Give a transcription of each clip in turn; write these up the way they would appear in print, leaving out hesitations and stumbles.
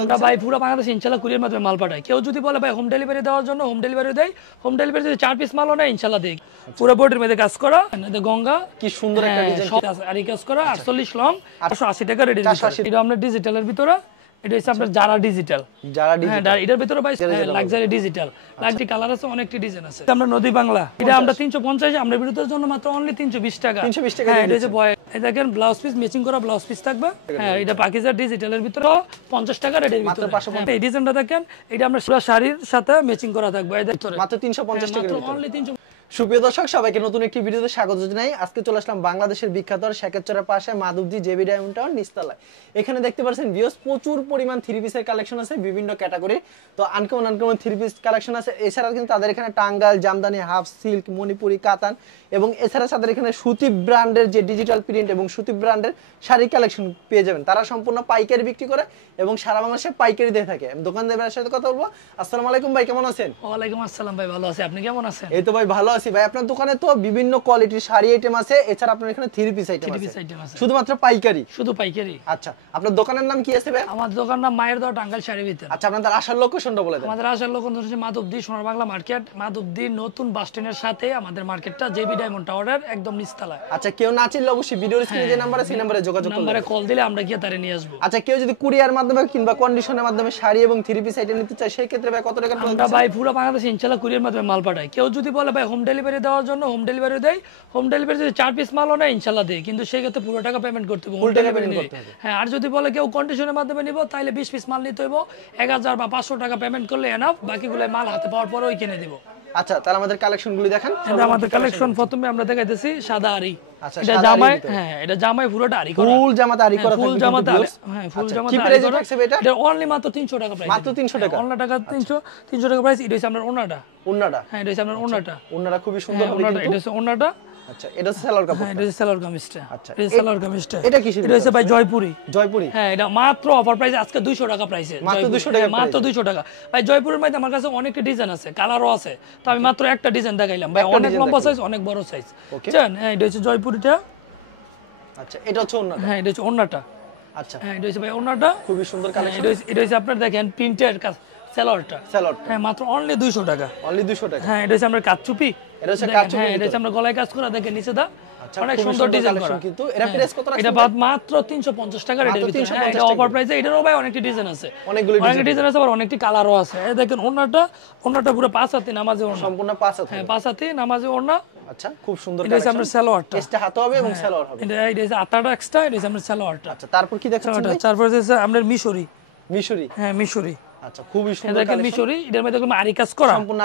আমরা ভাই পুরো বাংলাদেশ ইনশাআল্লাহ কুরিয়ার মাধ্যমে মাল পাঠাই। কেউ যদি বলে ভাই হোম ডেলিভারি দেওয়ার জন্য হোম ডেলিভারি দেই। হোম ডেলিভারি যদি 4 পিস মালও নেয় ইনশাআল্লাহ দেই। পুরো বডির মধ্যে কাজ করা, গঙ্গা কি সুন্দর একটা ডিজাইন আর এই কাজ করা 48 লং 880 টাকা রেডি। এটা আমরা ডিজিটালের ভিতরে, এটা হচ্ছে আপনার যারা ডিজিটাল। হ্যাঁ, এটার ভিতরে ভাই লাক্সারি ডিজিটাল, লাক্সারি কালার আছে, অনেকটি ডিজাইন আছে। আমরা নদী বাংলা, এটা আমরা 350, আমরা বিরুদ্ধের জন্য মাত্র অনলি 320 টাকা। 320 টাকা। হ্যাঁ, এটা হচ্ছে বয়। এই দেখেন ব্লাউজ পিস ম্যাচিং করা ব্লাউজ পিস থাকবে। হ্যাঁ, এটা পাকিজার ডিজিটালের ভিতরে 50 টাকা রেডের ভিতরে। এই ডিজাইনটা দেখেন, এটা আমরা পুরো শাড়ির সাথে ম্যাচিং করা থাকবে। এই দেখেন মাত্র 350 টাকা মাত্র অনলি 300। সুপ্রিয় দর্শক, সবাইকে নতুন একটি ভিডিওতে স্বাগত জানাই। আজকে চলে আসলাম বাংলাদেশের বিখ্যাত শেখেরচরের পাশে মাধবদী জেবি ডায়মন্ড টাওয়ার নিচতলায়। এখানে দেখতে পাচ্ছেন ভিউয়ার্স প্রচুর পরিমাণ থ্রি পিসের কালেকশন আছে বিভিন্ন ক্যাটাগরি। তো আনকমন থ্রি পিস কালেকশন আছে। এছাড়া কিন্তু তাদের এখানে টাঙ্গাইল, জামদানি, হাফ সিল্ক, মণিপুরি, কাতান এবং এছাড়া তাদের এখানে সুতি ব্র্যান্ডের যে ডিজিটাল প্রিন্ট এবং সুতি ব্র্যান্ডের শাড়ি কালেকশন পেয়ে যাবেন। তারা সম্পূর্ণ পাইকারি বিক্রি করে এবং সারা বাংলাদেশে পাইকারি দিয়ে থাকে। দোকানদারের সাথে কথা বলবো। আসসালামু আলাইকুম ভাই, কেমন আছেন? ওয়ালাইকুম আসসালাম ভাই, ভালো আছি। আপনি কেমন আছেন? এই তো ভাই ভালো আছি ভাই। আপনার দোকানে তো বিভিন্ন কোয়ালিটির শাড়ি আইটেম আছে, এছাড়া আপনার এখানে থ্রি পিস আইটেম আছে, শুধুমাত্র পাইকারি? শুধু পাইকারি। আচ্ছা, আপনার দোকানের নাম কি আছে ভাই? আমার দোকানের নাম মায়ের দোয়া, টাঙ্গাইল শাড়ি ভিতর। আচ্ছা, আপনাদের আসার লোকেশনটা বলে দেন। আমাদের আসার লোকেশন হচ্ছে মাধবদী সোনার বাংলা মার্কেট, মাধবদী নতুন বাস স্ট্যান্ডের সাথে আমাদের মার্কেটটা, জেবি ডায়মন্ড টাওয়ারের একদম নিচতলায়। আচ্ছা, কেউ না চিনলে অবশ্যই ভিডিওর স্ক্রিনে যে নাম্বার আছে সেই নম্বরে যোগাযোগ করুন। নম্বরে কল দিলে আমরা গিয়ে তারে নিয়ে আসবো। আচ্ছা, কেউ যদি কুরিয়ার মাধ্যমে কিংবা কন্ডিশনের মাধ্যমে শাড়ি এবং থ্রি পিস আইটেম নিতে চায় সেই ক্ষেত্রে ভাই কত টাকা? আমরা ভাই পুরো বাংলাদেশ ইনশাআল্লাহ কুরিয়ার মাধ্যমে মাল পাঠাই। কেউ যদি বলে ভাই হোম ডেলিভারি দেওয়ার জন্য হোম ডেলিভারি দেই। হোম ডেলিভারি যদি 4 পিস মালও নেয় ইনশাআল্লাহ দেই, কিন্তু সেই ক্ষেত্রে পুরো টাকা পেমেন্ট করতে হবে। হোম ডেলিভারি করতে হবে। হ্যাঁ, আর যদি বলে কেউ কন্ডিশনের মাধ্যমে নিব তাহলে 20 পিস মাল নিতে হইব, 1000 বা 500 টাকা পেমেন্ট করলে এনাফ, বাকিগুলো মাল হাতে পাওয়ার পরে ওই কিনে দিব। আচ্ছা, তাহলে আমাদের কালেকশনগুলো দেখান। এটা আমাদের কালেকশন প্রথমে আমরা দেখাইতেছি সাদা আরি। আচ্ছা, এটা জামাই, হ্যাঁ এটা জামাই পুরোটা আরি করা, ফুল জামাতে আরি করা, ফুল জামাতে, হ্যাঁ ফুল জামাতে আরি করা। এটা অনলি মাত্র 300 টাকা প্রাইস। মাত্র 300 টাকা। অনলি টাকা 300 টাকা প্রাইস। এটা হচ্ছে আপনার ওন্নাটা। হ্যাঁ, এটা হচ্ছে আপনার ওন্নাটা। ওন্নাটা খুবই সুন্দর হবে কিন্তু। এটা হচ্ছে ওন্নাটা। আচ্ছা, এটা সালোয়ার কাপড়। হ্যাঁ, এটা হচ্ছে সালোয়ার কামিজটা। আচ্ছা, এটা সালোয়ার কামিজটা। এটা কি? এটা হচ্ছে ভাই জয়পুরি। জয়পুরি। হ্যাঁ, এটা মাত্র অফার প্রাইস আজকে 200 টাকা প্রাইসে। মাত্র 200 টাকা। মাত্র 200 টাকা। ভাই জয়পুরের মধ্যে আমার কাছে অনেকটা ডিজাইন আছে, কালারও আছে। তো আমি মাত্র একটা ডিজাইন দেখাইলাম ভাই, অনেক লম্বা সাইজ, অনেক বড় সাইজ। বুঝছেন? হ্যাঁ, এটা হচ্ছে জয়পুরিটা। আচ্ছা, এটা হচ্ছে ওন্নাটা। হ্যাঁ, এটা হচ্ছে ওন্নাটা। আচ্ছা, হ্যাঁ, এটা হচ্ছে ভাই ওন্নাটা। খুবই সুন্দর কালেকশন। এটা হচ্ছে আপনার দেখেন প্রিন্টের কাজ, সালোয়ারটা। হ্যাঁ, মাত্র অনলি 200 টাকা। অনলি 200 টাকা। হ্যাঁ, এটা হচ্ছে আমরা কাচচুপি। এটা হচ্ছে কাচচুপি। হ্যাঁ, এটা হচ্ছে আমরা গলায় কাজ করা, দেখেন নিচে দা অনেক খুব সুন্দর ডিজাইন করা। কিন্তু এর প্রাইস কত রাখছেন? এটা মাত্র 350 টাকা রেটের ভিতরে। হ্যাঁ, এটা অফার প্রাইসে। এটারও ভাই অনেকটি ডিজাইন আছে, অনেকগুলো ডিজাইন আছে, আবার অনেকটি কালারও আছে। এই দেখেন ওন্নাটা পুরো 5 হাতি নামাজে ওন্না, সম্পূর্ণ 5 হাত। হ্যাঁ 5 হাতি নামাজে ওন্না। আচ্ছা, খুব সুন্দর এটা হচ্ছে আমরা সালোয়ারটা। এক্সট্রা হাতে হবে এবং সালোয়ার হবে। এটা হচ্ছে আতাটা এক্সট্রা, এটা হচ্ছে আমরা সালোয়ারটা। আচ্ছা, তারপর কি দেখাচ্ছেন ভাই? তারপর হচ্ছে আমরা মিশরি। হ্যাঁ, মিশরি। আচ্ছা, খুবই সুন্দর দেখেন মিশরি। এটার মধ্যে কোনো আরি কাজ করা, সম্পূর্ণ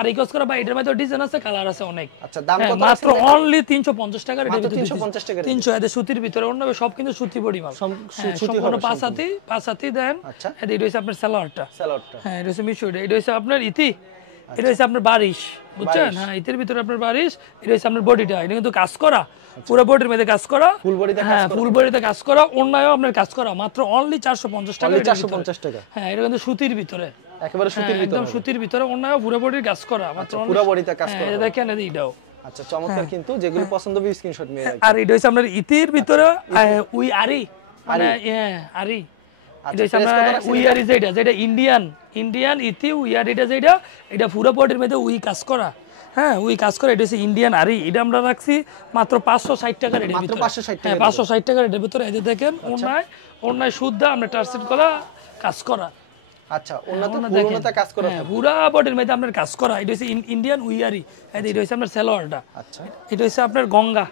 আরি কাজ করা ভাই। এটার মধ্যে ডিজাইন আছে, কালার আছে অনেক। আচ্ছা, দাম কত? মাত্র অনলি 350 টাকা রেটের ভিতরে। 350 টাকা। 300 এর সুতির ভিতরে, অন্য সব কিন্তু সুতি বডি মাল, সম্পূর্ণ 5 হাতি দেন। আচ্ছা, এটা হচ্ছে আপনার সালোয়ারটা। হ্যাঁ, এটা হচ্ছে মিশরি। এটা হচ্ছে আপনার ইতি। আচ্ছা। এটা হচ্ছে আপনার বারিশ, বুঝছেন? হ্যাঁ, ইতির ভিতরে আপনার বারিশ। এটা হচ্ছে আপনার বডিটা, এটা কিন্তু কাজ করা, পুরো বডির মধ্যে কাজ করা, ফুল বডিতে কাজ করা। হ্যাঁ, ফুল বডিতে কাজ করা, অন্যও আপনার কাজ করা, মাত্র অনলি 450 টাকা। 450 টাকা। হ্যাঁ, এটা কিন্তু সুতির ভিতরে, একেবারে সুতির ভিতরে, একদম সুতির ভিতরে, অন্যও পুরো বডির কাজ করা, মাত্র পুরো বডিতে কাজ করা। এটা দেখেন, এটাও আচ্ছা, চমৎকার কিন্তু। যেগুলো পছন্দ হবে স্ক্রিনশট নিয়ে রাখবেন। আর এটা হচ্ছে আপনার ইতির ভিতরে উই আরি, মানে আরি। এটা হচ্ছে আপনার উই আরি, যেটা ইন্ডিয়ান ইতি উই আরি, এটা পুরো বডির মধ্যে উই কাজ করা। হ্যাঁ, উই কাজ করে। এটা হচ্ছে ইন্ডিয়ান আরি। এটা আমরা রাখছি মাত্র 560 টাকা রেটের ভিতরে। 560 টাকা রেটের ভিতরে। এই যে দেখেন ওন্নায় শুদ্ধ আমরা টার্সেট করা কাজ করা। আচ্ছা, ওন্নাতে কাজ করা, পুরো বডির মধ্যে আপনার কাজ করা। এটা হচ্ছে ইন্ডিয়ান উই আরি। এটা হচ্ছে আপনার সালোয়ারটা। আচ্ছা, এটা হচ্ছে আপনার গঙ্গা,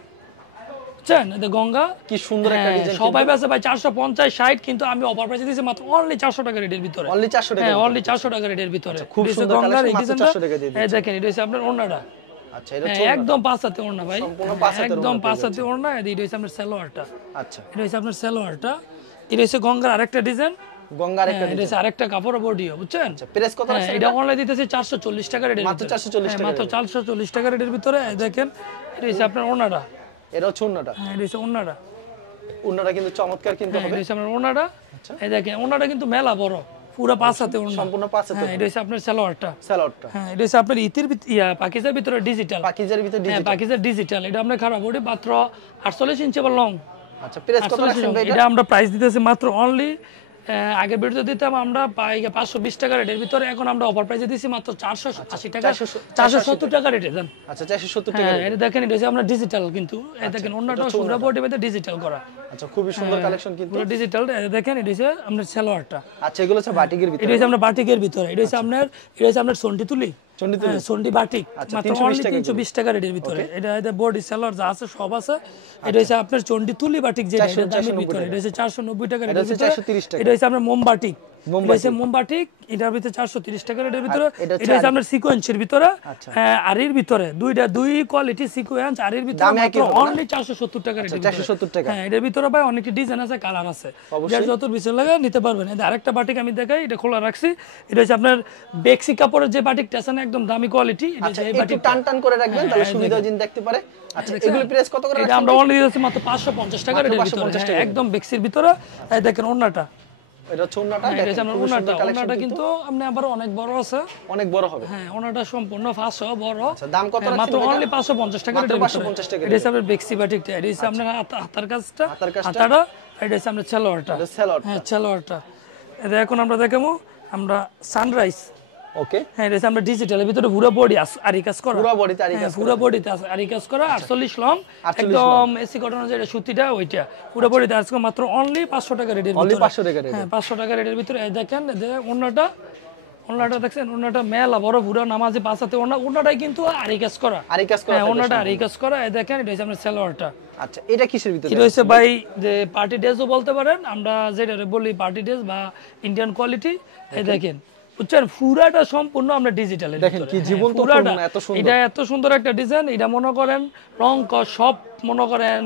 বুঝছেন? এটা গঙ্গা। কি সুন্দর একটা ডিজাইন। সবাই বেচে ভাই 450 60, কিন্তু আমি অফার প্রাইসে দিয়েছি মাত্র অনলি 400 টাকা রেটের ভিতরে। অনলি 400 টাকা। হ্যাঁ, অনলি 400 টাকা রেটের ভিতরে। খুব সুন্দর কালেকশন, মাত্র 400 টাকা দিয়ে দিচ্ছেন। এই দেখেন, এটা হচ্ছে আপনার ওন্নাটা। আচ্ছা, এটা একদম 5 হাতে ওন্না ভাই, সম্পূর্ণ 5 হাতের, একদম 5 হাতে ওন্না। এটা হচ্ছে আপনার সালোয়ারটা। আচ্ছা, এটা হচ্ছে আপনার সালোয়ারটা। এটা হচ্ছে গঙ্গার আরেকটা ডিজাইন। গঙ্গার একটা ডিজাইন। এটা হচ্ছে আরেকটা কাপড় বডিও, বুঝছেন? আচ্ছা, প্রাইস কত রাখছেন? এটা অনলাইন দিতেছে 440 টাকা রেটের ভিতরে। মাত্র 440 টাকা। মাত্র 440 টাকা রেটের ভিতরে। দেখেন, এটা হচ্ছে আপনার ওন্নাটা। এটা হচ্ছে ওন্নাটা। হ্যাঁ, এটা হচ্ছে ওন্নাটা। ওন্নাটা কিন্তু চমৎকার কিন্তু হবে। এটা হচ্ছে আপনার ওন্নাটা। এই দেখেন, ওন্নাটা কিন্তু মেলা বড়, পুরো 5 হাতে ওন্না, সম্পূর্ণ 5 হাতে। হ্যাঁ, এটা হচ্ছে আপনার সালোয়ারটা। হ্যাঁ, এটা হচ্ছে আপনার ইতির পাকিজার ভিতরে ডিজিটাল। পাকিজার ডিজিটাল। এটা আমরা খারাপ বডি, মাত্র 48 ইঞ্চি লং। আচ্ছা, প্রাইস কত রাখছেন ভাই? এটা আমরা প্রাইস দিতেছি মাত্র অনলি আগের ভিডিওতে দিতাম আমরা 520 টাকা রেটের ভিতরে, এখন আমরা অফার প্রাইসে দিছি মাত্র 480 টাকা, 470 টাকা রেটে দেন। আচ্ছা 470 টাকা। এটা দেখেন, এটা হচ্ছে আমরা ডিজিটাল, কিন্তু এই দেখেন অন্যটা সুন্দর বডি মধ্যে ডিজিটাল করা। আচ্ছা খুবই সুন্দর কালেকশন কিন্তু পুরো ডিজিটাল। দেখেন এটা হচ্ছে আপনার সালোয়ারটা। আচ্ছা এগুলো হচ্ছে বাটিকের ভিতরে, এটা হচ্ছে আমরা বাটিকের ভিতরে, এটা হচ্ছে আপনার সন্ডি তুলি, সন্ডি বাটিক, মাত্র অনলি 320 টাকা রেটের ভিতরে। এটা বডি সালোয়ার যা আছে সব আছে। এটা হচ্ছে আপনার চন্ডি তুলি বাটিক, যেটা এর দামের ভিতরে এটা হচ্ছে 490 টাকা রেটের ভিতরে। এটা হচ্ছে আপনার মোমবাটিক, মোমবাটিক, এটার ভিতরে 430 টাকা রেটের ভিতরে। এটা হচ্ছে আপনার সিকোয়েন্সের ভিতরে, আরির ভিতরে, দুই কোয়ালিটি সিকোয়েন্স আরির ভিতরে, মাত্র অনলি 470 টাকা রেটের ভিতরে। 470 টাকা। হ্যাঁ, এটার ভিতরে ভাই অনেকটা ডিজাইন আছে, কালার আছে, যার যত বেশি লাগে নিতে পারবেন। এটা আরেকটা বাটিক আমি দেখাই, এটা খোলা রাখছি। এটা হচ্ছে আপনার বেক্সি কাপড়ের যে বাটিকটা আছে না, একদম দামি কোয়ালিটি। এটা আচ্ছা একটু টান টান করে রাখবেন, তাহলে সুবিধা জিন দেখতে পারে। আচ্ছা এগুলো প্রাইস কত করে রাখছেন? এটা আমরা অনলি দিচ্ছি মাত্র 550 টাকা রেটের ভিতরে, একদম বেক্সির ভিতরে। এই দেখেন ওন্নাটা, এটা ছোন্নাটা দেখেন, ওন্নাটা কিন্তু আপনি আবার অনেক বড় আছে, অনেক বড় হবে। হ্যাঁ, ওন্নাটা সম্পূর্ণ 500 বড়। আচ্ছা দাম কত রাখছেন? মাত্র অনলি 550 টাকা রেটের ভিতরে। 550 টাকা। এটা হচ্ছে আপনার বেক্সি বাটিকটা, এটা হচ্ছে আপনার হাতার কাজটা, হাতাটা। এটা হচ্ছে আপনার সালোয়ারটা, হ্যাঁ সালোয়ারটা। এটা এখন আমরা দেখাবো আমরা সানরাইজ। ওকে, হ্যাঁ, এটা আমরা ডিজিটালের ভিতরে পুরো বডি আরি কাজ করা, পুরো বডিতে আরি কাজ, পুরো বডিতে আরি কাজ করা, 48 লং, একদম এসি কটনের যেটা সুতিটা ওইটা, পুরো বডিতে আজকে মাত্র অনলি 500 টাকা রেটের ভিতরে। অনলি 500 টাকা রেট। হ্যাঁ, 500 টাকা রেটের ভিতরে। এই দেখেন ওন্নাটা দেখছেন, ওন্নাটা মেলা বড়, পুরো নামাজে পাঁচাতে ওন্নাটাই কিন্তু আরি কাজ করা, হ্যাঁ ওন্নাটা আরি কাজ করা। এই দেখেন এটা হচ্ছে আপনার সালোয়ারটা। আচ্ছা এটা কিসের ভিতরে? এটা হচ্ছে ভাই যে পার্টি ড্রেসও বলতে পারেন, আমরা যেটা বলি পার্টি ড্রেস বা ইন্ডিয়ান কোয়ালিটি। এই দেখেন বুঝছেন, পুরাটা সম্পূর্ণ আমরা ডিজিটালে, দেখেন কি জীবন্ত, এত সুন্দর, এটা এত সুন্দর একটা ডিজাইন। এটা মনে করেন রং সব মনে করেন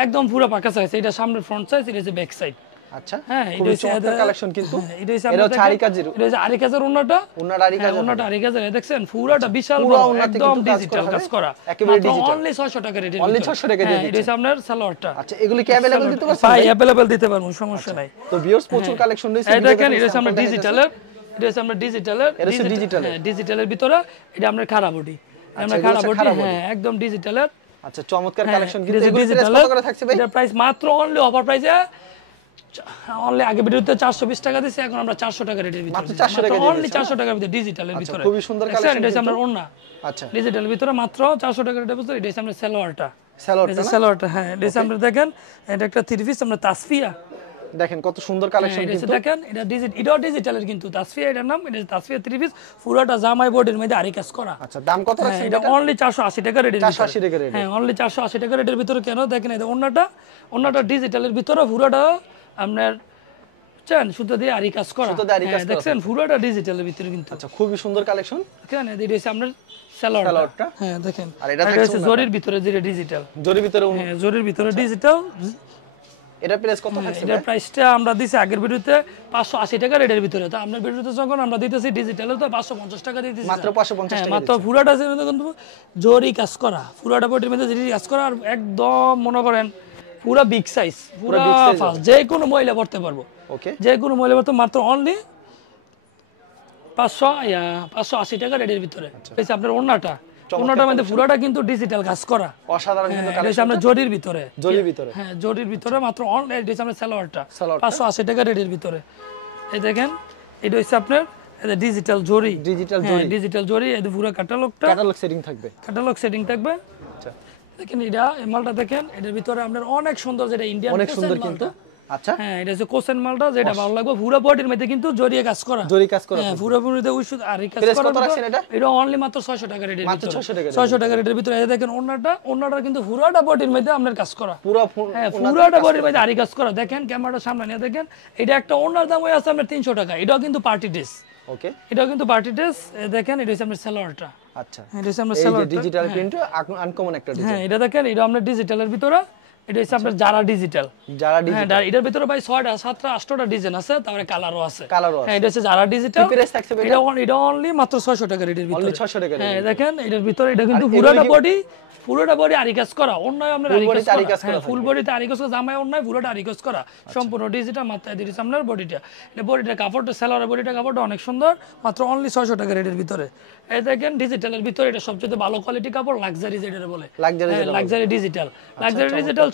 একদম পুরো পাকা সাইজ। এটা সামনের ফ্রন্ট সাইজ, এটা হচ্ছে ব্যাক সাইড। আচ্ছা হ্যাঁ, এটা হচ্ছে কালেকশন কিন্তু এটা হচ্ছে আরি কাজের, এটা হচ্ছে আরি কাজের ওন্নাটা, ওন্নাটা আরি কাজের। দেখছেন পুরাটা বিশাল বড়, একদম ডিজিটাল কাজ করা, একেবারে ডিজিটাল, অনলি 600 টাকা রেটে, অনলি 600 টাকা দিয়ে দিচ্ছেন। এটা হচ্ছে আপনার সালোয়ারটা। আচ্ছা এগুলো কি अवेलेबल দিতে পারছেন? ভাই अवेलेबल দিতে পারবো, সমস্যা নাই। তো ভিউয়ার্স প্রচুর কালেকশন রয়েছে। এই দেখেন এটা হচ্ছে আমরা ডিজিটালের, এটা হচ্ছে আমরা ডিজিটালের ভিতরে। এটা আমরা খাড়া বডি, আমরা খাড়া বডি, হ্যাঁ একদম ডিজিটালের। আচ্ছা চমৎকার কালেকশন কিন্তু। এগুলো প্রাইস কত করে থাকছে ভাই? এটা প্রাইস মাত্র অনলি অফার প্রাইসে অনলি, আগে ভিডিওতে 420 টাকা দিছি, এখন আমরা 400 টাকা রেটের ভিতরে, মাত্র 400 টাকা অনলি 400 টাকার ভিতরে ডিজিটালের ভিতরে। খুবই সুন্দর কালেকশন। এটা হচ্ছে আমরা ওন্না, আচ্ছা ডিজিটালের ভিতরে মাত্র 400 টাকা রেটের ভিতরে। এটা হচ্ছে আমরা সালোয়ারটা, হ্যাঁ এটা হচ্ছে আমরা দেখেন, এটা একটা থ্রি পিস আমরা তাসফিয়া। দেখেন কত সুন্দর কালেকশন কিন্তু। দেখেন এটা এটাও ডিজিটালের কিন্তু, তাসফিয়া এটার নাম। এটা তাসফিয়া থ্রি পিস, পুরোটা জামাই বডির মধ্যে আরি কাজ করা। আচ্ছা দাম কত রাখছেন? এটা অনলি 480 টাকা রেটের ভিতরে। 480 টাকা রেট। হ্যাঁ অনলি 480 টাকা রেটের ভিতরে। কেন দেখেন এটা ওন্নাটা ডিজিটালের ভিতরে, পুরোটা আপনার চান সুতো দিয়ে আরি কাজ করা, দেখছেন পুরোটা ডিজিটালের ভিতরে কিন্তু। আচ্ছা খুবই সুন্দর কালেকশন। কেন এটা হচ্ছে আপনার সালোয়ারটা, হ্যাঁ দেখেন। আর এটা হচ্ছে জরির ভিতরে, যেটা ডিজিটাল, জরির ভিতরে, হ্যাঁ জরির ভিতরে ডিজিটাল। এটা প্রাইস কত থাকছে? এটার প্রাইসটা আমরা দিছি আগের ভিডিওতে 580 টাকা রেটের ভিতরে। তো আপনার ভিডিওতে যখন আমরা দিতেছি ডিজিটালে, তো 550 টাকা দিতেছি, মাত্র 550 টাকা, মাত্র। পুরোটা কিন্তু জরি কাজ করা, পুরোটা বডির মধ্যে জরি কাজ করা, আর একদম মনে করেন পুরো বিগ সাইজ, পুরো ফাস্ট, যে কোনো মহিলা পড়তে পারবো। ওকে, যে কোনো মহিলা পড়তে, মাত্র অনলি 580 টাকা রেটের ভিতরে। এটা আপনার ওন্নাটার মধ্যে পুরোটা কিন্তু ডিজিটাল কাজ করা, অসাধারণ কিন্তু কালেকশন। এটা আমরা জরির ভিতরে, হ্যাঁ জরির ভিতরে মাত্র অনলি। এটা আমরা সালোয়ারটা 580 টাকা রেটের ভিতরে। এই দেখেন এটা হচ্ছে আপনার ডিজিটাল জরি, ডিজিটাল জরি। এই পুরো ক্যাটালগ সেটিং থাকবে। আচ্ছা দেখেন এটা মালটা দেখেন, এটার ভিতরে আপনার অনেক সুন্দর, যেটা ইন্ডিয়ান, অনেক সুন্দর কিন্তু। আচ্ছা হ্যাঁ এটা হচ্ছে কোসেন মালটা, যেটা ভালো লাগবে। পুরো বডির মধ্যে কিন্তু জরিয়ে কাজ করা, হ্যাঁ পুরো বডিতে ওষুধ আর কাজ করা। এটা অনলি মাত্র 600 টাকা রেটের ভিতরে, 600 টাকা রেটের ভিতরে। এই দেখেন ওন্নাটা কিন্তু পুরোটা বডির মধ্যে আপনার কাজ করা, হ্যাঁ পুরোটা বডির মধ্যে আরি কাজ করা। দেখেন ক্যামেরাটা সামনে নিয়ে দেখেন, এটা একটা ওন্নার দাম হয়ে আছে আপনার 300 টাকা। এটাও কিন্তু পার্টি ড্রেস, ওকে এটাও কিন্তু পার্টি ড্রেস। দেখেন এটা হচ্ছে আপনার সালোয়ারটা। আচ্ছা এটা হচ্ছে আপনার সালোয়ার, ডিজিটাল প্রিন্ট, আনকমন একটা ডিজাইন। হ্যাঁ এটা দেখেন, এটা আপনার ডিজিটালের ভিতরে। এটা হচ্ছে আপনার যারা ডিজিটাল, হ্যাঁ এটার ভিতরে ভাই 6টা 7টা 8টা ডিজাইন আছে, তারপরে কালারও আছে। হ্যাঁ এটা হচ্ছে যারা ডিজিটাল। এটা অনলি মাত্র 600 টাকা রেটের ভিতরে, অনলি 600 টাকা। হ্যাঁ দেখেন এটার ভিতরে, এটা কিন্তু পুরোটা বডি আরি কাজ করা, অন্যায় আমরা আরি কাজ করা, ফুল বডিতে আরি কাজ করা, জামায় অন্যায় পুরোটা আরি কাজ করা, সম্পূর্ণ ডিজিটাল। মাত্রায় দিয়েছে আপনার বডিটা, এটা বডিটা কাপড়টা, সালোয়ারের বডিটা কাপড়টা অনেক সুন্দর, মাত্র অনলি 600 টাকা রেটের ভিতরে। এই দেখেন ডিজিটালের ভিতরে এটা সবচেয়ে ভালো কোয়ালিটি কাপড়, লাক্সারি যেটা বলে, লাক্সারি ডিজিটাল। লাক্সারি ডিজিটাল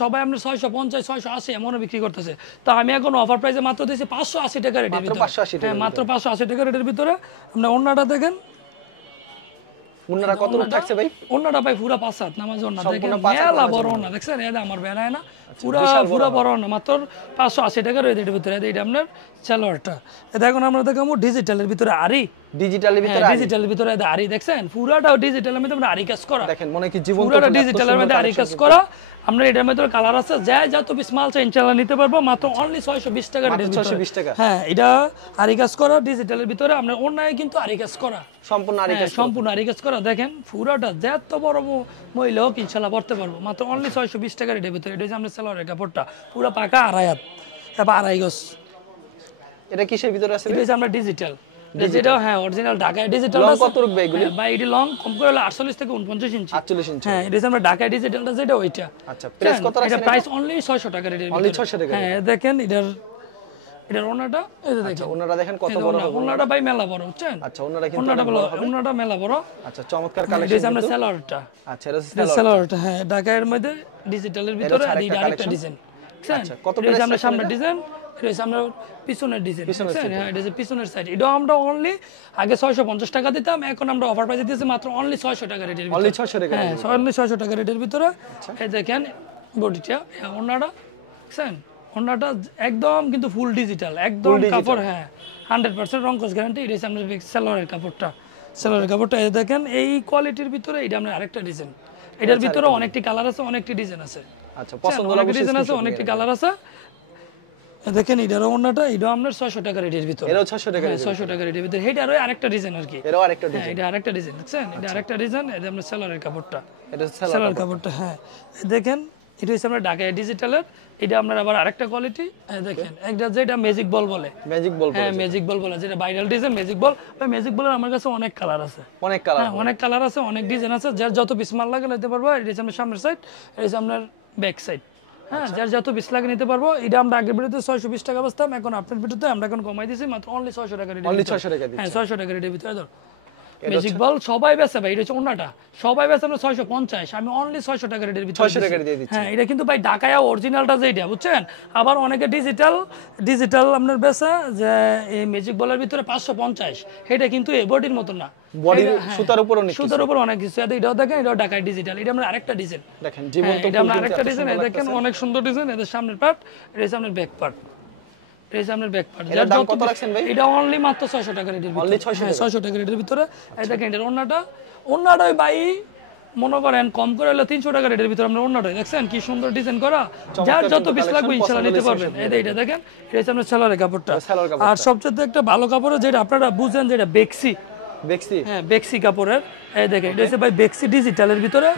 সবাই আমরা 650 680 এমনও বিক্রি করতেছে, তো আমি এখন অফার প্রাইসে মাত্র দিয়েছি 580 টাকা রেটের ভিতরে, মাত্র 580 টাকা রেটের ভিতরে। আপনার ওন্নাটা দেখেন, ওন্নাটা কত থাকছে ভাই? ওন্নাটা ভাই পুরো 5 হাত নামাজ ওন্না, দেখেন মেলা বড় ওন্না, দেখছেন এটা আমার বেলায় না, পুরো বড় ওন্না, মাত্র 580 টাকা রেটের ভিতরে। এটা আপনার সালোয়ারটা। এটা এখন আমরা দেখাবো ডিজিটালের ভিতরে আরি, ডিজিটালের ভিতরে আরি, দেখছেন পুরাটাও ডিজিটালের মধ্যে আমরা আরি কাজ করা, দেখেন মনে কি জীবন পুরাটা ডিজিটালের মধ্যে আরি কাজ করা। আমরা এটার মধ্যে কালার আছে, যত পিস মাল চাই ইনশাআল্লাহ নিতে পারবো, মাত্র অনলি 620 টাকা রেটের ভিতরে। 620 টাকা। হ্যাঁ, এটা আরি কাজ করা ডিজিটালের ভিতরে, আমরা অন্যায় কিন্তু আরি কাজ করা, সম্পূর্ণ আরি কাজ করা। দেখেন পুরাটা যত বড় মহিলা হোক ইনশাআল্লাহ পড়তে পারবো, মাত্র অনলি 620 টাকা রেটের ভিতরে। এটা হচ্ছে আমরা সালোয়ারের কাপড়টা, পুরো পাকা আড়াই হাত, তারপর আড়াই গজ। এটা কিসের ভিতরে আছে? এটা হচ্ছে আমরা ডিজিটাল, যেটা হ্যাঁ অরিজিনাল ঢাকায় ডিজিটাল। লং কত রাখবে এগুলি ভাই? এটি লং কম করে হলো 48 থেকে 49 ইঞ্চি। 48 ইঞ্চি। হ্যাঁ, এটা আমরা ঢাকায় ডিজিটালটা যেটা ওইটা। আচ্ছা, প্রাইস কত রাখছেন? এটা প্রাইস অনলি 600 টাকা রেটের ভিতরে। অনলি 600 টাকা। হ্যাঁ, দেখেন এটার ওন্নাটা, এই যে দেখেন ওন্নাটা দেখেন কত বড় হবে। ওন্নাটা ভাই মেলা বড়, বুঝছেন? আচ্ছা, ওন্নাটা কিন্তু ওন্নাটা মেলা বড়। আচ্ছা, চমৎকার কালেকশন। এটা আমরা সালোয়ারটা। আচ্ছা, এটা সালোয়ারটা। হ্যাঁ, ঢাকার মধ্যে ডিজিটালের ভিতরে আর এটা আরেকটা ডিজাইন। আচ্ছা, কত প্রাইস? আমরা সামনের ডিজাইন, এটা আমরা পিছনের ডিজাইন। হ্যাঁ, এটা পিছনের সাইড। এটা আমরা অনলি আগে 650 টাকা দিতাম, এখন আমরা অফার প্রাইসে দিতেছি মাত্র অনলি 600 টাকা রেটের ভিতরে। অনলি 600 টাকা। হ্যাঁ, অনলি 600 টাকা রেটের ভিতরে। এই দেখেন বডিটা, ওন্নাটা দেখছেন, ওন্নাটা একদম কিন্তু ফুল ডিজিটাল, একদম কাপড়, হ্যাঁ 100% রংকস গ্যারান্টি। এটা হচ্ছে আমাদের সালোয়ারের কাপড়টা, এই দেখেন এই কোয়ালিটির ভিতরে। এটা আমরা আরেকটা ডিজাইন, এটার ভিতরে অনেকটি কালার আছে, অনেকটি ডিজাইন আছে। আচ্ছা, পছন্দ হলে অবশ্যই ডিজাইন আছে, অনেকটি কালার আছে। দেখেন এটারও ওন্নাটা, এটা আমরা 600 টাকা রেটের ভিতরে। এটাও 600 টাকা। 600 টাকা রেটের ভিতরে। এটারও আরেকটা ডিজাইন আর কি, এটাও আরেকটা ডিজাইন। এটা আরেকটা ডিজাইন, দেখছেন এটা আরেকটা ডিজাইন। এটা আমরা সালোয়ারের কাপড়টা, এটা সালোয়ার কাপড়টা। হ্যাঁ, দেখেন এটা হচ্ছে আমরা ঢাকায় ডিজিটালের। এটা আপনার আবার আরেকটা কোয়ালিটি, দেখেন একটা যেটা ম্যাজিক বল বলে, হ্যাঁ ম্যাজিক বল বলে, যেটা ভাইরাল ডিজাইন ম্যাজিক বল। ভাই ম্যাজিক বলের আমার কাছে অনেক কালার আছে, অনেক কালার আছে, অনেক ডিজাইন আছে। যার যত পিস মাল লাগে নিতে পারবো। এটা হচ্ছে আপনার সামনের সাইড, এটা হচ্ছে আপনার ব্যাক সাইড। হ্যাঁ, যার যত পিস লাগে নিতে পারবো। এটা আমরা আগের ভিডিওতে 620 টাকা বেচতাম, এখন আপনার ভিডিওতে আমরা এখন কমাই দিয়েছি মাত্র অনলি 600 টাকা রেটে। অনলি 600 টাকা দিচ্ছি। হ্যাঁ, 600 টাকা রেটের ভিতরে। ধর ম্যাজিক বল সবাই বেচে ভাই, এটা হচ্ছে ওন্নাটা, সবাই বেচে আমরা 650, আমি অনলি 600 টাকা রেটের ভিতরে 600 টাকা দিয়ে দিচ্ছি। হ্যাঁ, এটা কিন্তু ভাই ঢাকায় অরিজিনালটা যেটা, বুঝছেন? আবার অনেকে ডিজিটাল আপনার বেচে যে এই ম্যাজিক বলের ভিতরে 550, এটা কিন্তু এই বডির মতো না, বডির সুতার উপর অনেক কিছু। এটাও দেখেন, এটাও ঢাকায় ডিজিটাল। এটা আমরা আরেকটা ডিজাইন, দেখেন জীবন্ত, এটা আমরা আরেকটা ডিজাইন। দেখেন অনেক সুন্দর ডিজাইন। এদের সামনের পার্ট, এটা সামনের ব্যাক পার্ট, এটা সামনের ব্যাক পার্ট। এর দাম কত রাখছেন ভাই? এটা অনলি মাত্র 600 টাকা রেটের ভিতরে। অনলি 600 টাকা রেটের ভিতরে। এই দেখেন এটার ওন্নাটা ভাই মনে করেন কম করে হলে 300 টাকা রেটের ভিতরে আমরা ওন্নাটাই, দেখছেন কি সুন্দর ডিজাইন করা। যার যত পিস লাগবে ইনশাআল্লাহ নিতে পারবেন। এটা দেখেন, এটা হচ্ছে আপনার সালোয়ারের কাপড়টা। আর সবচেয়ে একটা ভালো কাপড় যেটা আপনারা বুঝেন, যেটা বেক্সি, হ্যাঁ বেক্সি কাপড়ের। এই দেখেন এটা হচ্ছে ভাই বেক্সি ডিজিটালের ভিতরে,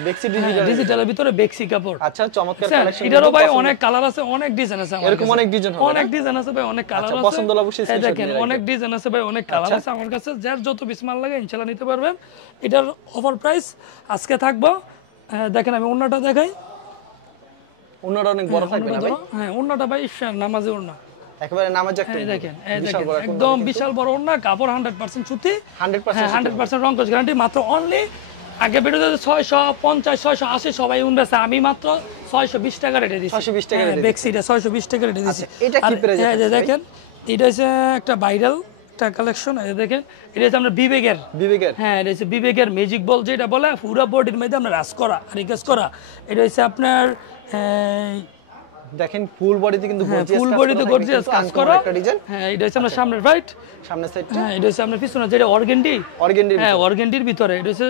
ডিজিটালের ভিতরে বেক্সি কাপড়। আচ্ছা, চমৎকার কালেকশন। এটারও ভাই অনেক কালার আছে, অনেক ডিজাইন আছে। এরকম অনেক ডিজাইন হবে, অনেক ডিজাইন আছে ভাই, অনেক কালার আছে। পছন্দ হলে অবশ্যই এই দেখেন অনেক ডিজাইন আছে ভাই, অনেক কালার আছে আমার কাছে। যার যত পিস মাল লাগে ইনশাআল্লাহ নিতে পারবেন। এটার অফার প্রাইস আজকে থাকবো, দেখেন আমি ওন্নাটা দেখাই। ওন্নাটা অনেক বড় থাকবে না ভাই? হ্যাঁ, ওন্নাটা ভাই নামাজে ওন্না, একেবারে নামাজ একটা। দেখেন একদম বিশাল বড় ওন্না, কাপড় 100% সুতি, 100% রংকস গ্যারান্টি। মাত্র অনলি আগে ভিডিওতে 650 680 সবাই উনবেছে, আমি মাত্র 620 টাকা রেটে দিচ্ছি। 620 টাকা রেটে বেক্সিটা 620 টাকা রেটে দিচ্ছি। এটা কি প্রাইস আছে? দেখেন এটা হচ্ছে একটা ভাইরাল একটা কালেকশন। দেখেন এটা হচ্ছে আমরা বিবেকের, হ্যাঁ এটা হচ্ছে বিবেকের ম্যাজিক বল, যেটা বলে পুরো বডির মধ্যে আমরা রাজ করা আর কাজ করা। এটা হচ্ছে আপনার দেখেন ফুল বডিতে কিন্তু গর্জিয়াস কাজ করা একটা ডিজাইন। হ্যাঁ, এটা হচ্ছে আমরা সামনের রাইট, সামনের সাইডটা। হ্যাঁ, এটা হচ্ছে আমরা পিছনে যেটা অর্গানডি, হ্যাঁ অর্গানডির ভিতরে। এটা হচ্ছে,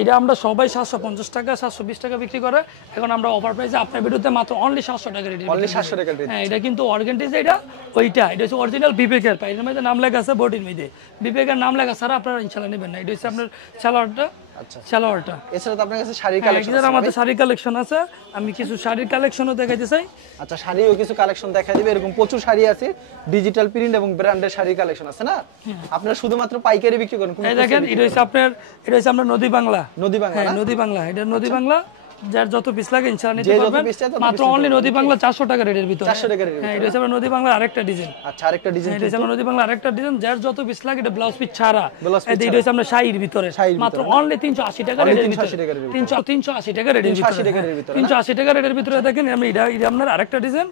এটা আমরা সবাই 750 টাকা 720 টাকা বিক্রি করে, এখন আমরা অফার প্রাইসে আপনার ভিডিওতে মাত্র অনলি 700 টাকা রেটে। অনলি 700 টাকা রেটে। হ্যাঁ, এটা কিন্তু অর্গানডি যেটা ওইটা, এটা হচ্ছে অরিজিনাল বিবেকের। পাইনের মধ্যে নাম লেখা আছে, বডির মধ্যে বিবেকের নাম লেখা ছাড়া আপনারা ইনশাআল্লাহ নেবেন না। এটা হচ্ছে আপনার সালোয়ারটা। আচ্ছা, সালোয়ারটা। এছাড়া তো আপনার কাছে শাড়ির কালেকশন আছে? আমাদের শাড়ির কালেকশন আছে, আমি কিছু শাড়ির কালেকশনও দেখাইতে চাই। আচ্ছা, শাড়িও কিছু কালেকশন দেখাই দিবে। এরকম প্রচুর শাড়ি আছে, ডিজিটাল প্রিন্ট এবং ব্র্যান্ডের শাড়ির কালেকশন আছে না? আপনারা শুধুমাত্র পাইকারি বিক্রি করেন? এই দেখেন এটা হচ্ছে আপনার, এটা হচ্ছে আমরা নদী বাংলা, হ্যাঁ নদী বাংলা। এটা নদী বাংলা, যার যত পিস লাগে ইনশাআল্লাহ নিতে পারবেন মাত্র অনলি নদী বাংলা 400 টাকা রেটের ভিতরে 400 টাকা রেটের হ্যাঁ এটা হচ্ছে নদী বাংলা আরেকটা ডিজাইন আচ্ছা আরেকটা ডিজাইন এটা হচ্ছে নদী বাংলা আরেকটা ডিজাইন যার যত পিস লাগে এটা ব্লাউজ পিস ছাড়া এটা হচ্ছে আমরা শাড়ির ভিতরে মাত্র অনলি 380 টাকা রেটের ভিতরে 380 টাকা রেটের ভিতরে 380 টাকা রেটের ভিতরে দেখেন আমি এটা আপনার আরেকটা ডিজাইন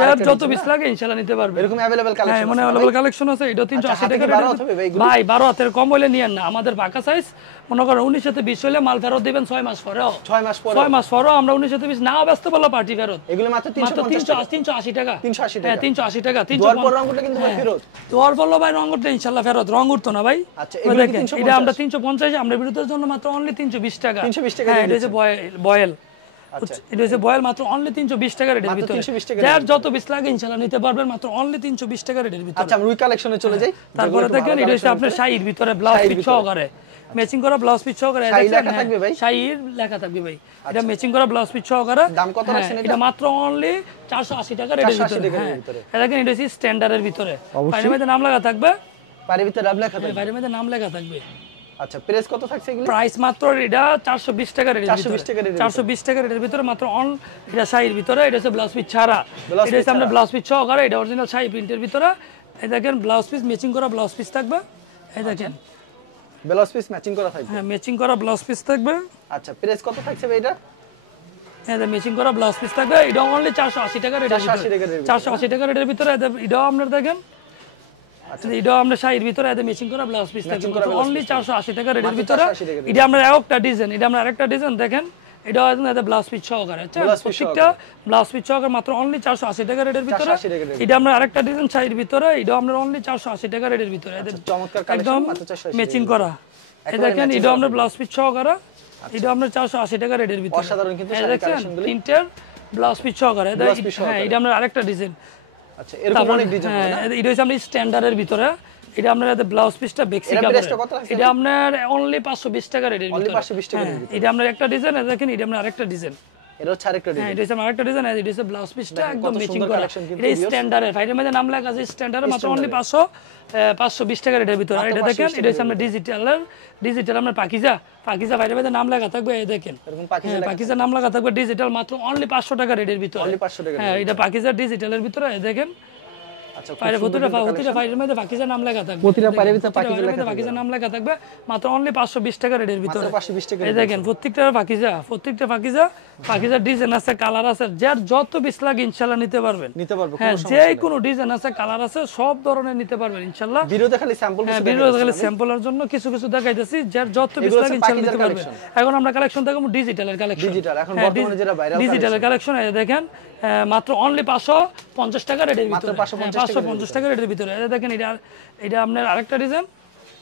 যার যত পিস লাগে ইনশাআল্লাহ নিতে পারবেন এরকম अवेलेबल কালেকশন হ্যাঁ মানে अवेलेबल কালেকশন আছে এটা 380 টাকা রেটের ভাই 12 হাতের কম হলে নিয়েন না আমাদের বাঁকা সাইজ মনে করেন 19 থেকে 20 হলে মাল ফেরত দিবেন 6 মাস পরে 6 মাস পরে আমরা 19 থেকে 20 না ব্যস্ত বলা পার্টি ফেরত এগুলো মাত্র 380 টাকা 380 টাকা 350 রঙটা কিন্তু ভাই ফেরত তোর বললো ভাই রঙটা ইনশাআল্লাহ ফেরত রং উঠতো না ভাই আচ্ছা এগুলো কি 350 এটা আমরা 350 আমরা বিরুদ্ধের জন্য মাত্র অনলি 320 টাকা 320 টাকা হ্যাঁ এটা হচ্ছে বয়েল আচ্ছা এটা হচ্ছে বয়েল মাত্র অনলি 320 টাকা রেটের ভিতরে যার যত পিস লাগে ইনশাআল্লাহ নিতে পারবেন মাত্র অনলি 320 টাকা রেটের ভিতরে আচ্ছা আমরা রুই কালেকশনে চলে যাই তারপরে দেখেন এটা হচ্ছে আপনার শাড়ির ভিতরে ব্লাউজ পিস সহকারে ম্যাচিং করা ব্লাউজ পিস সহকারে শাড়ি লেখা থাকবে ভাই শাড়ির লেখা থাকবে ভাই এটা ম্যাচিং করা ব্লাউজ পিস সহকারে দাম কত রাখছেন এটা মাত্র অনলি 480 টাকা রেটের ভিতরে এটা দেখেন এটা হচ্ছে স্ট্যান্ডার্ডের ভিতরে পায়ের মধ্যে নাম লেখা থাকবে পায়ের ভিতরে নাম লেখা থাকবে পায়ের মধ্যে নাম লেখা থাকবে আচ্ছা প্রাইস কত থাকছে এগুলো প্রাইস মাত্র এটা 420 টাকা রেটের ভিতরে 420 টাকা রেটের ভিতরে মাত্র অন এটা শাড়ির ভিতরে এটা হচ্ছে ব্লাউজ পিস ছাড়া এটা হচ্ছে আমরা ব্লাউজ পিস সহকারে এটা অরিজিনাল শাড়ি প্রিন্টের ভিতরে এই দেখেন ব্লাউজ পিস ম্যাচিং করা ব্লাউজ পিস থাকবে এই দেখেন ব্লাউজ পিস ম্যাচিং করা থাকবে হ্যাঁ ম্যাচিং করা ব্লাউজ পিস থাকবে আচ্ছা প্রাইস কত থাকছে ভাই এটা এটা ম্যাচিং করা ব্লাউজ পিস থাকবে এটা অনলি 480 টাকা রেটের ভিতরে 480 টাকা রেটের ভিতরে এটা আপনারা দেখেন আচ্ছা এটা আমরা শাড়ির ভিতরে এটা ম্যাচিং করা ব্লাউজ পিস থাকবে অনলি 480 টাকা রেটের ভিতরে এটা আমরা আরেকটা ডিজাইন এটা আমরা আরেকটা ডিজাইন দেখেন এটা এটা ব্লাউজ পিস সহকারে আচ্ছা প্রত্যেকটা ব্লাউজ পিস সহকারে মাত্র অনলি 480 টাকা রেটের ভিতরে এটা আমরা আরেকটা ডিজাইন শাড়ির ভিতরে এটা আমরা অনলি 480 টাকা রেটের ভিতরে চমৎকার কালেকশন মাত্র 480 ম্যাচিং করা এই দেখেন এটা আমরা ব্লাউজ পিস সহকারে এটা আমরা 480 টাকা রেটের ভিতরে অসাধারণ কিন্তু শাড়ি কালেকশনগুলো তিনটার ব্লাউজ পিস সহকারে হ্যাঁ এটা আমরা আরেকটা ডিজাইন আচ্ছা এরকম অনেক ডিজাইন হ্যাঁ এটা হচ্ছে আমরা স্ট্যান্ডার্ডের ভিতরে এটা আপনার ব্লাউজ পিসটা বেক্সি কাপড় এটা আপনার অনলি 520 টাকা রেটের ভিতরে 520 টাকা রেটের ভিতরে এটা আমরা একটা ডিজাইন দেখেন এটা আমরা আরেকটা ডিজাইন এটা হচ্ছে আরেকটা ডিজাইন হ্যাঁ এটা হচ্ছে আরেকটা ডিজাইন এটা হচ্ছে ব্লাউজ পিসটা একদম ম্যাচিং করা এটা স্ট্যান্ডার্ডের ফাইটের মধ্যে নাম লেখা আছে স্ট্যান্ডার্ডের মাত্র অনলি 520 টাকা রেটের ভিতরে এটা দেখেন এটা হচ্ছে আমরা ডিজিটাল আমরা পাকিজা ফাইটের মধ্যে নাম লেখা থাকবে এই দেখেন এরকম পাকিজা নাম লেখা থাকবে ডিজিটাল মাত্র অনলি 500 টাকা রেটের ভিতরে অনলি 500 টাকা হ্যাঁ এটা পাকিজা ডিজিটালের ভিতরে এই দেখেন আচ্ছা প্রতিটা ফাইটের মধ্যে পাকিজা নাম লেখা থাকবে প্রতিটা পায়ের ভিতরে পাকিজা নাম লেখা থাকবে মাত্র অনলি 520 টাকা রেটের ভিতরে মাত্র 520 টাকা এই দেখেন প্রত্যেকটা পাকিজা ডিজাইন আছে কালার আছে যার যত পিস লাগে ইনশাআল্লাহ নিতে পারবে হ্যাঁ যে কোনো ডিজাইন আছে কালার আছে সব ধরনের নিতে পারবেন ইনশাআল্লাহ ভিডিওতে খালি স্যাম্পল ভিডিওতে খালি স্যাম্পলের জন্য কিছু দেখাইতেছি যার যত পিস লাগে ইনশাআল্লাহ নিতে পারবেন এখন আমরা কালেকশন দেখাবো ডিজিটালের কালেকশন ডিজিটাল এখন বর্তমানে যেটা ভাইরাল ডিজিটালের কালেকশন এই দেখেন মাত্র অনলি 550 টাকা রেটের ভিতরে 550 টাকা রেটের ভিতরে এটা দেখেন এটা আপনার আরেকটা ডিজাইন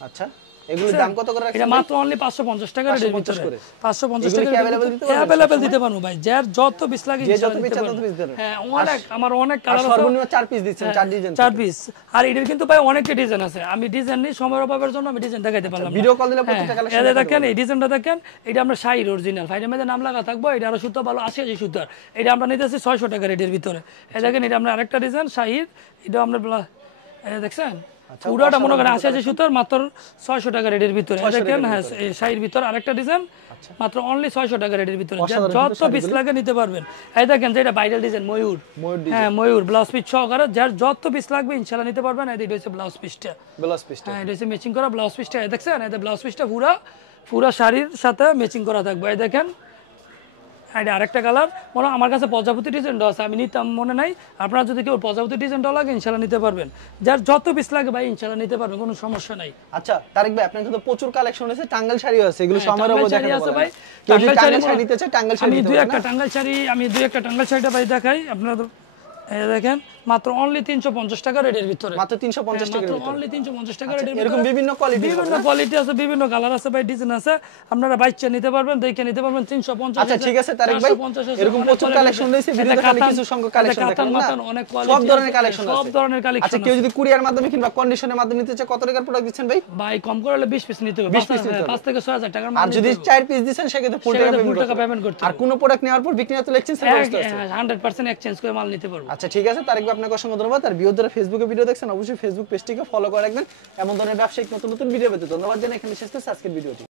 আচ্ছা এগুলোর দাম কত করে রাখছেন এটা মাত্র অনলি 550 টাকা রেটের ভিতরে 550 টাকা अवेलेबल দিতে পারবো ভাই যার যত পিস লাগে হ্যাঁ অনেক কালার আছে সর্বনিম্ন 4 পিস দিচ্ছেন 4 ডিজাইন 4 পিস আর এটার কিন্তু ভাই অনেকটা ডিজাইন আছে আমি ডিজাইন নেই সময়ের অভাবের জন্য আমি ডিজাইন দেখাইতে পারলাম না ভিডিও কল দিলে প্রত্যেকটা কালেকশন এটা দেখেন এই ডিজাইনটা দেখেন এটা আমরা শাড়ির অরিজিনাল ফাইটের মধ্যে নাম লেখা থাকবে এটা আরো সুতা ভালো 80 সুতার এটা আমরা নিতেছি 600 টাকা রেটের ভিতরে এই দেখেন এটা আমরা আরেকটা ডিজাইন শাড়ির এটা আমরা দেখছেন পুরোটা মনে করেন 80 সুতার মাত্র 600 টাকা রেটের ভিতরে দেখেন হ্যাঁ এই শাড়ির ভিতরে আরেকটা ডিজাইন মাত্র অনলি 600 টাকা রেটের ভিতরে যত পিস লাগে নিতে পারবেন এই দেখেন যে এটা ভাইরাল ডিজাইন ময়ূর হ্যাঁ ময়ূর ব্লাউজ পিস সহকারে যার যত পিস লাগবে ইনশাআল্লাহ নিতে পারবেন এটা হচ্ছে ব্লাউজ পিসটা হ্যাঁ এটা হচ্ছে ম্যাচিং করা ব্লাউজ পিসটা দেখছেন এটা ব্লাউজ পিসটা পুরো শাড়ির সাথে ম্যাচিং করা থাকবে এই দেখেন এটা আরেকটা কালার মনে আমার কাছে প্রজাপতি ডিজাইনটা আছে আমি নিতাম মনে নাই আপনারা যদি কেউ প্রজাপতি ডিজাইনটা লাগে ইনশাআল্লাহ নিতে পারবেন যার যত পিস লাগে ভাই ইনশাআল্লাহ নিতে পারবেন কোনো সমস্যা নাই আচ্ছা তারিক ভাই আপনার কাছে প্রচুর কালেকশন আছে টাঙ্গাইল শাড়িও আছে এগুলো সময়ের অভাবে দেখাতে পারবেন ভাই টাঙ্গাইল শাড়ি নিতে চাই টাঙ্গাইল শাড়ি আমি দুই একটা টাঙ্গাইল শাড়িটা ভাই দেখাই আপনারা এই দেখেন মাত্র অনলি 350 টাকা রেটের ভিতরে মাত্র 350 টাকা মাত্র অনলি 350 টাকা রেটের ভিতরে এরকম বিভিন্ন কোয়ালিটি আছে বিভিন্ন কালার আছে ভাই ডিজাইন আছে আপনারা বাইচা নিতে পারবেন দেখে নিতে পারবেন 350 আচ্ছা ঠিক আছে তারিক ভাই এরকম প্রচুর কালেকশন রয়েছে ভিডিওতে খালি কিছু সংখ্যক কালেকশন দেখাবো না অনেক কোয়ালিটি সব ধরনের কালেকশন আছে সব ধরনের কালেকশন আচ্ছা কেউ যদি কুরিয়ার মাধ্যমে কিংবা কন্ডিশনের মাধ্যমে নিতে চায় কত টাকার প্রোডাক্ট দিচ্ছেন ভাই ভাই কম করে হলে 20 পিস নিতে হবে 5 থেকে 6000 টাকার আর যদি 4 পিস দিবেন সেক্ষেত্রে ফুল টাকা পেমেন্ট করতে আর কোন প্রোডাক্ট নেওয়ার পর বিক্রি না তো এক্সচেঞ্জ ব্যবস্থা আছে 100% এক্সচেঞ্জ করে মাল নিতে পারবো আচ্ছা ঠিক আছে তারিক ভাই আপনাকে অসংখ্য ধন্যবাদ আর ভিডিওতে ফেসবুকে ভিডিও দেখছেন অবশ্যই ফেসবুক পেজটিকে ফলো করে রাখবেন এমন ধরনের ব্যবসায়িক নতুন ভিডিও পেতে ধন্যবাদ জানাই এখানে শেষ করছি আজকের ভিডিওটি